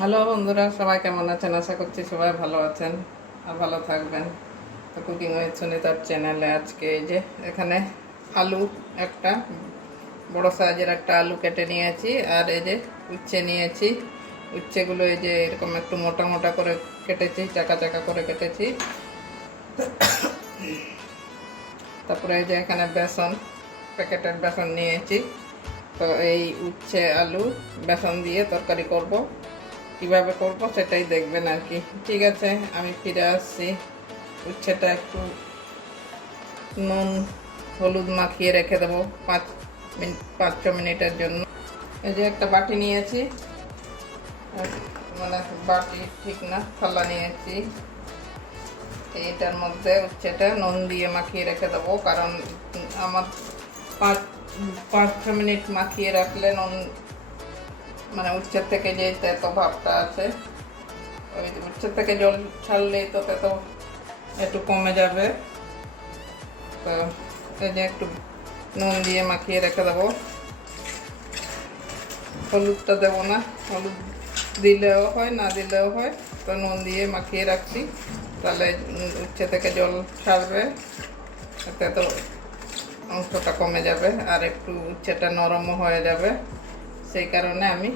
Hello বন্ধুরা, সবাই কেমন আছেন? আশা করছি সবাই ভালো আছেন আর ভালো থাকবেন। তো কুকিং উইথ সুনিতার চ্যানেলে আজকে এই যে এখানে আলু একটা, বড় সাইজের একটা আলু কেটে নিয়েছি আর এই যে উচ্ছে নিয়েছি। উচ্ছেগুলো এই যে এরকম একটু মোটা মোটা করে কেটেছি, চাকা চাকা করে কেটেছি। তারপরে এই যে এখানে বেসন, প্যাকেটের বেসন নিয়েছি। তো এই উচ্ছে আলু, বেসন দিয়ে তরকারি করব। কীভাবে করব সেটাই দেখবেন আর কি। ঠিক আছে, আমি ফিরে আসছি। উচ্ছেটা একটু নুন, হলুদ মাখিয়ে রেখে দেবো পাঁচ মিনিট পাঁচ ছ মিনিটের জন্য। এই যে একটা বাটি নিয়েছি। মানে বাটি ঠিক না, থালা নিয়েছি। এইটার মধ্যে উচ্ছেটা নুন দিয়ে মাখিয়ে রেখে দেবো, কারণ আমার পাঁচ পাঁচ ছ মিনিট মাখিয়ে রাখলে নুন মানে উচ্ছের থেকে যে তেতো ভাবটা আছে, ওই উচ্ছের থেকে জল ছাড়লেই তো তেতো একটু কমে যাবে। তো এই যে একটু নুন দিয়ে মাখিয়ে রেখে দেবো। হলুদটা দেবো না, হলুদ দিলেও হয়, না দিলেও হয়। তো নুন দিয়ে মাখিয়ে রাখছি, তাহলে উচ্ছে থেকে জল ছাড়বে এতে তো অংশটা কমে যাবে, আর একটু উচ্ছেটা নরমও হয়ে যাবে। সেই কারণে আমি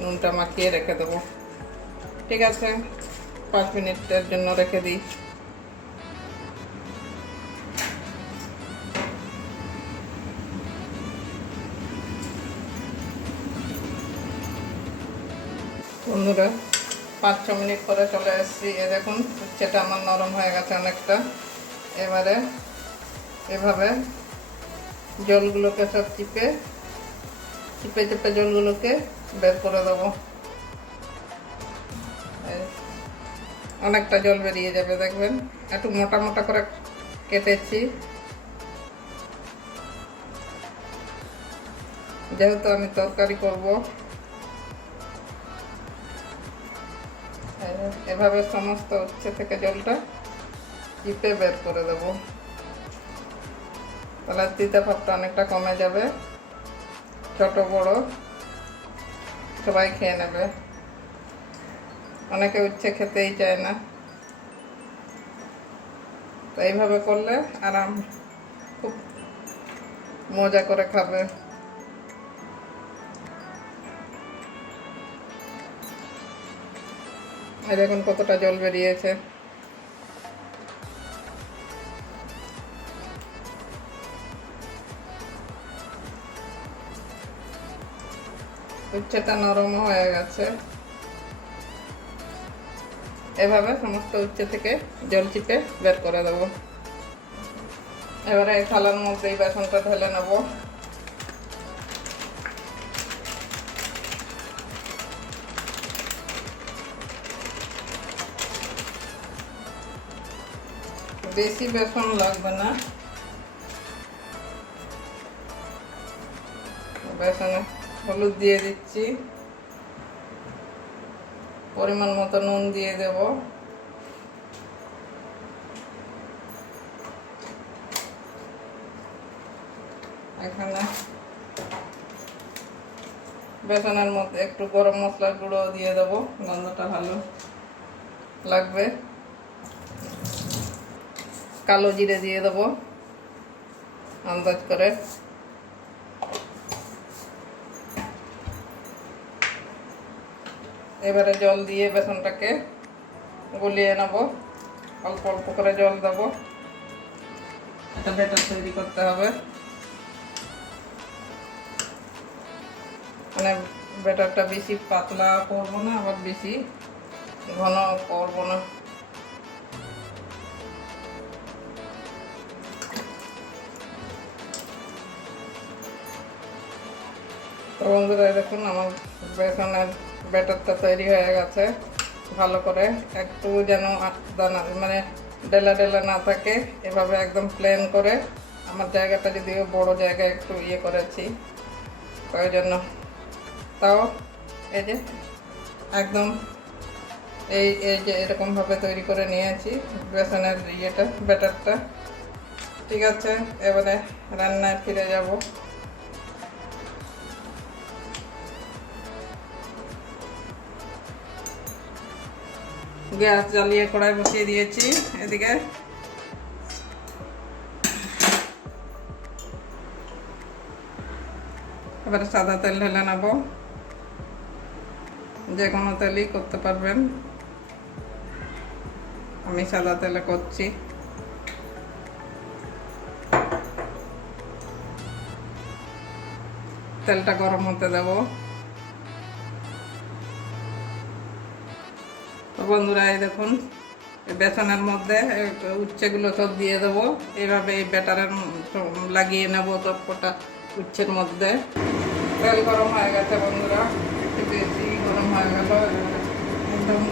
নুনটা মাখিয়ে রেখে দেবো। ঠিক আছে, পাঁচ মিনিটের জন্য রেখে দিই। বন্ধুরা, পাঁচ ছ মিনিট পরে চলে এসেছি। এ দেখুন, উচ্ছেটা আমার নরম হয়ে গেছে অনেকটা। এবারে এভাবে জলগুলোকে সব চিপে চিপে চিপে জলগুলোকে বের করে দেবো। অনেকটা জল বেরিয়ে যাবে, দেখবেন। একটু মোটা মোটা করে কেটেছি। যেহেতু আমি তরকারি করব এভাবে সমস্ত উচ্ছে থেকে জলটা চিপে বের করে দেবো। তাহলে তিতা ভাবটা অনেকটা কমে যাবে। ছোট, বড়, সবাই খেয়ে নেবে। অনেকে উচ্ছে খেতেই চায় না। তো এইভাবে করলে আরাম, খুব মজা করে খাবে। দেখুন কতটা জল বেরিয়েছে। উচ্ছেটা নরম হয়ে গেছে। এভাবে সমস্ত উচ্ছে থেকে জল চিপে বের করে দেবো। এবারে এই থালার মধ্যে এই বেসনটা ঢেলে নেব। বেশি বেসন লাগবে না। বেসনে হলুদ দিয়ে দিচ্ছি। পরিমাণ মতো নুন দিয়ে দেব। এখানে বেসনের মধ্যে একটু গরম মশলার গুঁড়ো দিয়ে দেব, গন্ধটা ভালো লাগবে। কালো জিরে দিয়ে দেব, আন্দাজ করে। এবারে জল দিয়ে বেসনটাকে গলিয়ে নেব। অল্প অল্প করে জল দেব। একটা ব্যাটার তৈরি করতে হবে। মানে ব্যাটারটা বেশি পাতলা করব না, আবার বেশি ঘন করব না। তো বন্ধুরা দেখুন আমার বেসনের ব্যাটারটা তৈরি হয়ে গেছে, ভালো করে। একটু যেন আট দানা মানে ডেলা ডেলা না থাকে, এভাবে একদম প্লেন করে। আমার জায়গাটা যদিও বড় জায়গায় একটু ইয়ে করেছি, ওই জন্য। তাও এই যে, একদম এই এই যে এরকমভাবে তৈরি করে নিয়েছি, বেসনের ইয়েটা, ব্যাটারটা। ঠিক আছে, এবারে রান্নায় ফিরে যাব। গ্যাস জ্বালিয়ে কড়াই বসিয়ে দিয়েছি, এদিকে। এবারে সাদা তেল ঢেলে নেব। যে কোনো তেলই করতে পারবেন। আমি সাদা তেলে করছি। তেলটা গরম হতে দেব। বন্ধুরা, এই দেখুন বেসনের মধ্যে উচ্ছেগুলো সব দিয়ে দেবো। এইভাবে এই ব্যাটারের লাগিয়ে নেব সবকটা উচ্ছের মধ্যে। তেল গরম হয়ে গেছে বন্ধুরা, একটু বেশি গরম হয়ে গেল একদম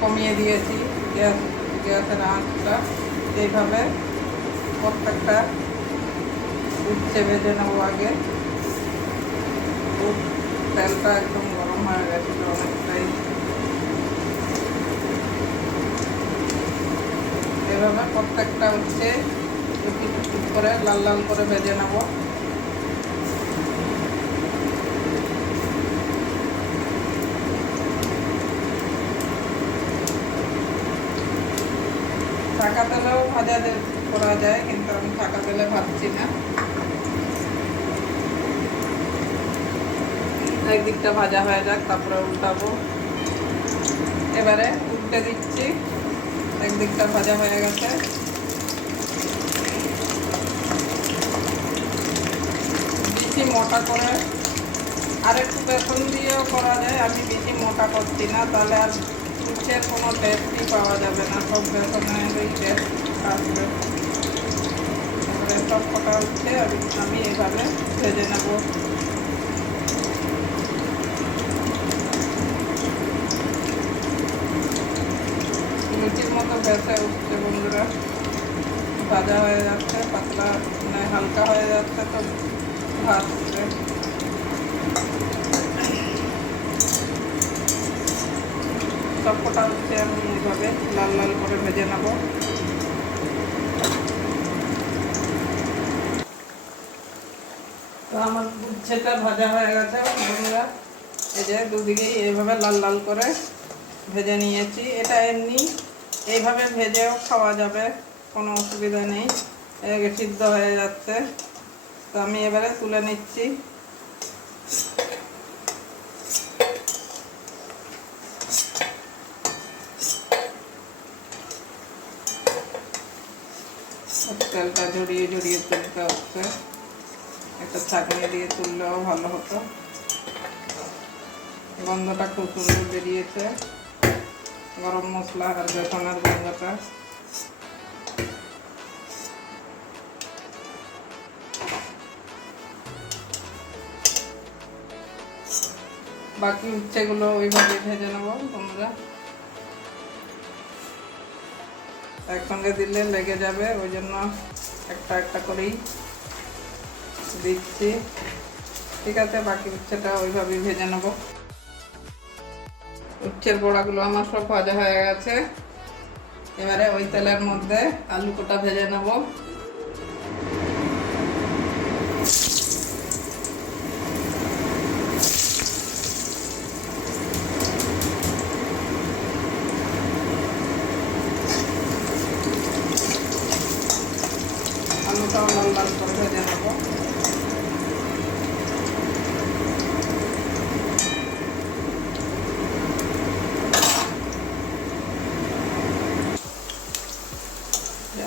কমিয়ে দিয়েছি গ্যাস, গ্যাসের আঁচটা। এইভাবে প্রত্যেকটা উচ্ছে ভেজে নেব আগে। তেলটা একদম গরম হয়ে গেছিল অনেকটাই। এভাবে প্রত্যেকটা হচ্ছে করে, লাল লাল করে ভেজে নেব। টাকা তেলেও ভাজা করা যায়, কিন্তু আমি টাকা তেলে ভাবছি না। একদিকটা ভাজা হয়ে যাক, তারপরে উল্টাবো। এবারে উল্টে দিচ্ছি। একদিকটা ভাজা হয়ে গেছে। বেশি মোটা করে আর একটু বেসন দিয়েও করা যায়। আমি বেশি মোটা করছি না, তাহলে আর উচ্ছের কোনো টেস্টই পাওয়া যাবে না। সব বেসনেরই টেস্ট আসবে। সব কটা উঠছে আমি এইভাবে ভেজে নেব। মতো উঠছে বন্ধুরা। ভাজা হয়ে যাচ্ছে, পাতলা মানে হালকা হয়ে যাচ্ছে তো ভাজছে সবকটা হচ্ছে আমি এইভাবে লাল লাল করে ভেজে নেব। তো আমার উচ্ছেটা ভাজা হয়ে গেছে বন্ধুরা। এই যে দুদিকেই এইভাবে লাল লাল করে ভেজে নিয়েছি। এটা এমনি এইভাবে ভেজেও খাওয়া যাবে, কোনো অসুবিধা নেই। সিদ্ধ হয়ে যাচ্ছে। তো আমি এবারে তুলে নিচ্ছি। তেলটা জড়িয়ে জড়িয়ে তুলতে হচ্ছে। একটা ছাঁকনি দিয়ে তুললেও ভালো হতো। গন্ধটা খুব সুন্দর বেরিয়েছে। গরম মশলা আর বেসনের গন্ধটা বাকি উচ্ছেগুলো ওইভাবে ভেজে নেব তোমরা। একসঙ্গে দিলে লেগে যাবে, ওই জন্য একটা একটা করেই দিচ্ছি। ঠিক আছে, বাকি উচ্ছেটা ওইভাবেই ভেজে নেব। উচ্ছের বড়াগুলো আমার সব ভাজা হয়ে গেছে। এবারে ওই তেলের মধ্যে আলু কোটা ভেজে নেব আলুটাও লাল লাল করে ভেজে নেব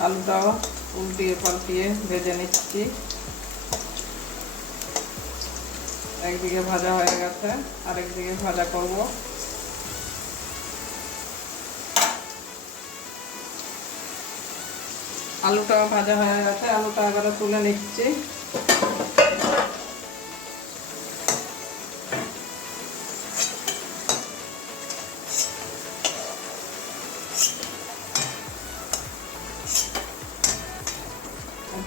আলুটাও উল্টিয়ে পাল্টিয়ে ভেজে নিচ্ছি। একদিকে ভাজা হয়ে গেছে, আরেকদিকে ভাজা করব। আলুটাও ভাজা হয়ে গেছে, আলুটা আবার তুলে নিচ্ছি।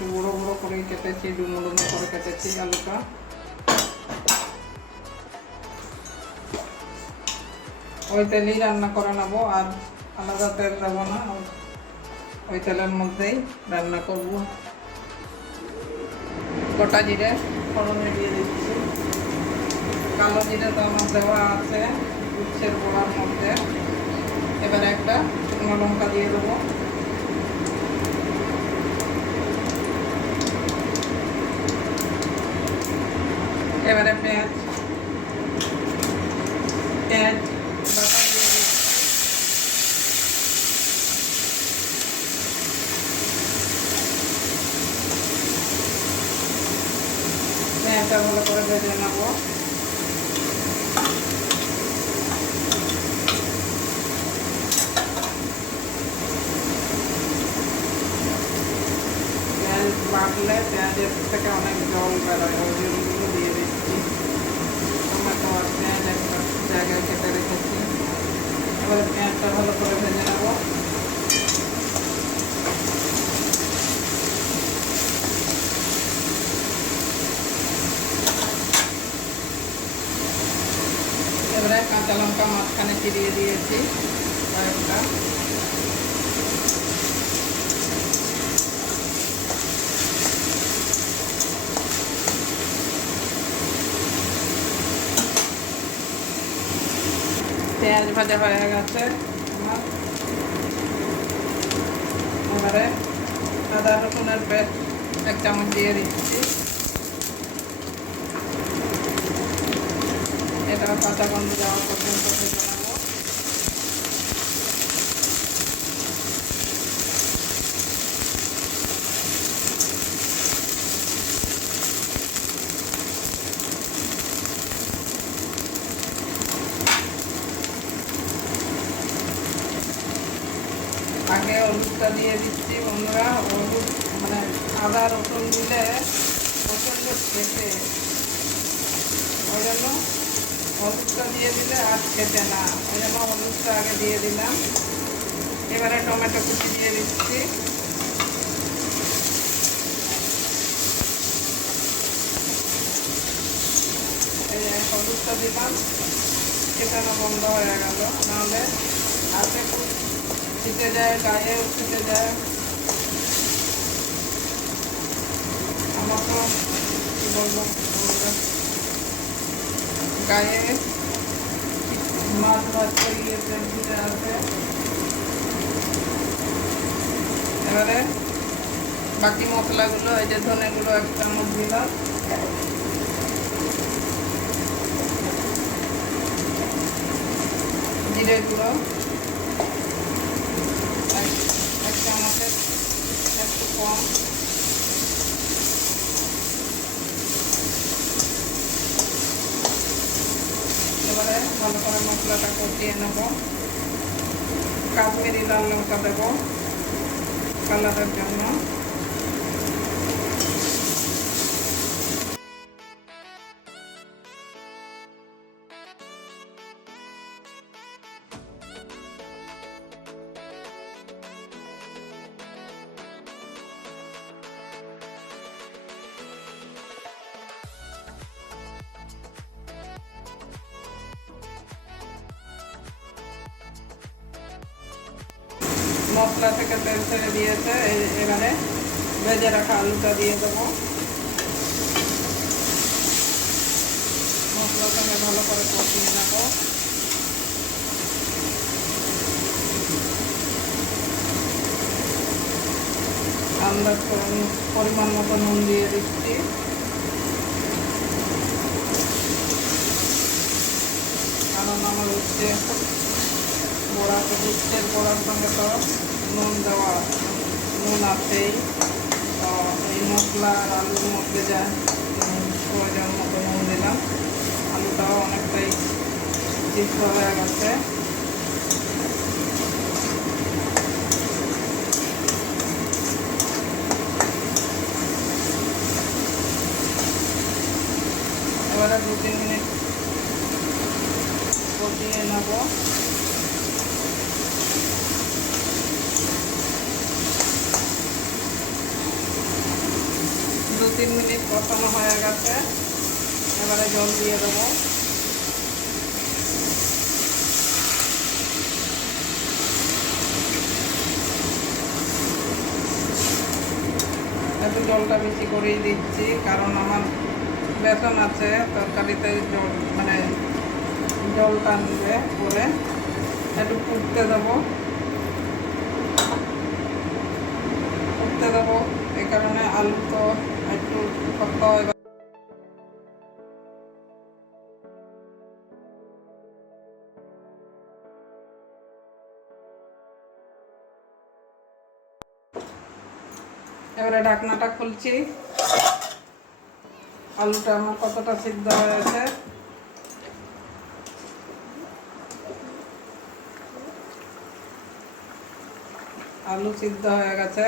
একটু বড়ো বড়ো করে কেটেছি ডুমো ডুমো করে কেটেছি আলুটা। ওই তেলেই রান্না করে নেব, আর আলাদা তেল দেবো না, ওই- তেলের মধ্যেই রান্না করব। গোটা জিরে, ফোড়নে দিয়ে দিচ্ছি। কালো জিরে তো আমার দেওয়া আছে, উচ্ছের গোড়ার মধ্যে। এবারে একটা শুকনো লঙ্কা দিয়ে দেবো। এবারে পেঁয়াজ বাটা দিয়ে দিচ্ছি পেঁয়াজটা ভালো করে ভেজে নেব পেঁয়াজ বাটলে পেঁয়াজের থেকে অনেক জল বেরোয় ওই জলগুলো দিয়ে দিচ্ছি টমেটো আর পেঁয়াজ একটা জায়গায় কেটে রেখেছি এবারে পেঁয়াজটা ভালো করে ভেজে নেব। এবারে কাঁচা লঙ্কা মাঝখানে চিরিয়ে দিয়েছি কয়েকটা। পেঁয়াজ ভাজা হয়ে গেছে আমার এবারে আদা রসুনের পেস্ট এক চামচ দিয়ে দিচ্ছি। এটা কাঁচা গন্ধ যাওয়া পর্যন্ত ভেজে নেব আগে হলুদটা দিয়ে দিচ্ছি বন্ধুরা। হলুদ মানে আদা, রসুন দিলে প্রচণ্ড খেতে। ওই জন্য হলুদটা দিয়ে দিলে আর খেতে না। ওই জন্য হলুদটা আগে দিয়ে দিলাম। এবারে টমেটো কুচি দিয়ে দিচ্ছি। হলুদটা দিলাম। খেটানো বন্ধ হয়ে গেল। নাহলে হাতে ছিটে যায় গায়েও ছিটে যায়। আমার তো বলব গায়ে মাছ মাছ করিয়ে দিতে আসে এবারে বাকি মশলাগুলো, এই যে ধনেগুলো এক চামচ দিলাম। জিরে গুঁড়ো এক এক চামচের একটু কম এবারে ভালো করে মশলাটা কষিয়ে নেব। কাশ্মীরি লাল লঙ্কা দেব। কালারের জন্য। মশলা থেকে তেল ছেড়ে দিয়েছে এবারে ভেজে রাখা আলুটা দিয়ে দেবো। মশলার সঙ্গে ভালো করে কষিয়ে নেব। আন্দাজ পরিমাণ মতো নুন দিয়ে দিচ্ছি। কারণ আমার হচ্ছে বড়াতে তেল বড়ার সঙ্গে তো নুন দেওয়া নুন আছেই। এই মশলা আর আলুর মধ্যে যা প্রয়োজন মতো নুন দিলাম। আলুটাও অনেকটাই সিদ্ধ হয়ে গেছে এবারে দু তিন মিনিট কষিয়ে নেব দু তিন মিনিট কষানো হয়ে গেছে। এবারে জল দিয়ে দেবো। একটু জলটা বেশি করেই দিচ্ছি, কারণ আমার বেতন আছে, তরকারিতে জল মানে জল টানবে করে একটু ফুটতে দেবো। ফুটতে দেবো এই কারণে আলু তো গেছে। এবারে ঢাকনাটা খুলছি। আলুটা আমার কতটা সিদ্ধ হয়েছে? আলু সিদ্ধ হয়ে গেছে।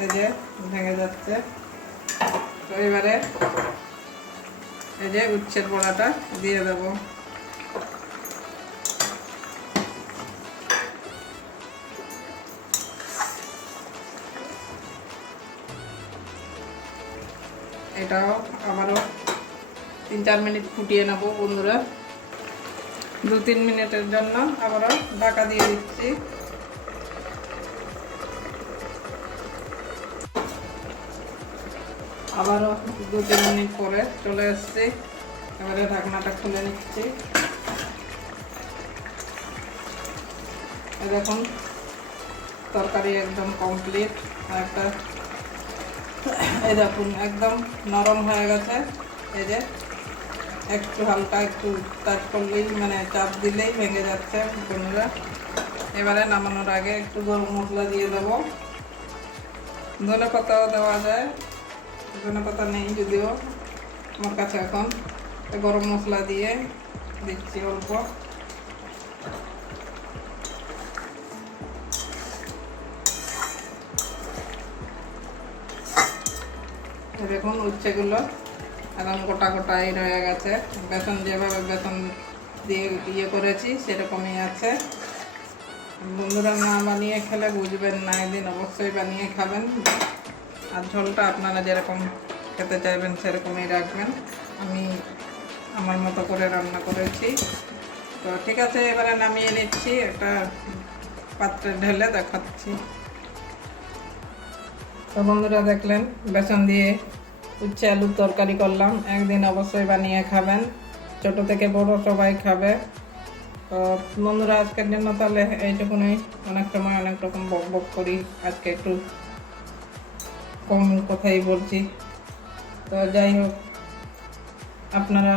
এই যে ভেঙে যাচ্ছে। তো এবারে এই যে উচ্ছের বড়াটা দিয়ে দেবো। এটাও আবারও তিন চার মিনিট ফুটিয়ে নেব বন্ধুরা। দু তিন মিনিটের জন্য আবারও ঢাকা দিয়ে দিচ্ছি। আবারও দু তিন মিনিট পরে চলে এসছি এবারে ঢাকনাটা খুলে নিচ্ছি। দেখুন, তরকারি একদম কমপ্লিট একটা এই দেখুন, একদম নরম হয়ে গেছে। এই যে, একটু হালকা একটু টাচ করলেই মানে চাপ দিলেই ভেঙে যাচ্ছে বন্ধুরা। এবারে নামানোর আগে একটু গরম মশলা দিয়ে দেবো। ধনে পাতাও দেওয়া যায়। ধনে পাতা নেই যদিও আমার কাছে এখন। গরম মশলা দিয়ে দিচ্ছি অল্প। দেখুন উচ্ছেগুলো এখন গোটা গোটাই রয়ে গেছে। বেসন যেভাবে বেসন দিয়ে ইয়ে করেছি, সেরকমই আছে। বন্ধুরা না বানিয়ে খেলে বুঝবেন না একদিন অবশ্যই বানিয়ে খাবেন। আর ঝোলটা আপনারা যেরকম খেতে চাইবেন সেরকমই রাখবেন। আমি আমার মতো করে রান্না করেছি। তো ঠিক আছে, এবারে নামিয়ে নিচ্ছি একটা পাত্রে ঢেলে দেখাচ্ছি। তো বন্ধুরা দেখলেন, বেসন দিয়ে উচ্ছে আলুর তরকারি করলাম। একদিন অবশ্যই বানিয়ে খাবেন। ছোট থেকে বড় সবাই খাবে। তো বন্ধুরা, আজকের জন্য তাহলে এইটুকুনি অনেক সময় অনেক রকম বক বক করি। আজকে একটু কম কথাই বলছি। তো যাই হোক, আপনারা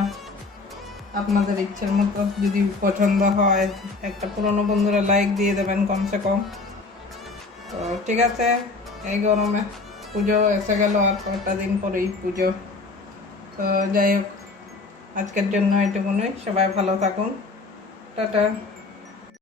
আপনাদের ইচ্ছের মতো যদি পছন্দ হয়, একটা পুরনো বন্ধুরা লাইক দিয়ে দেবেন কমসে কম। তো ঠিক আছে, এই গরমে পুজো এসে গেল, আর কয়েকটা দিন পরেই পুজো। তো যাই হোক, আজকের জন্য এইটুকুনই সবাই ভালো থাকুন। টাটা।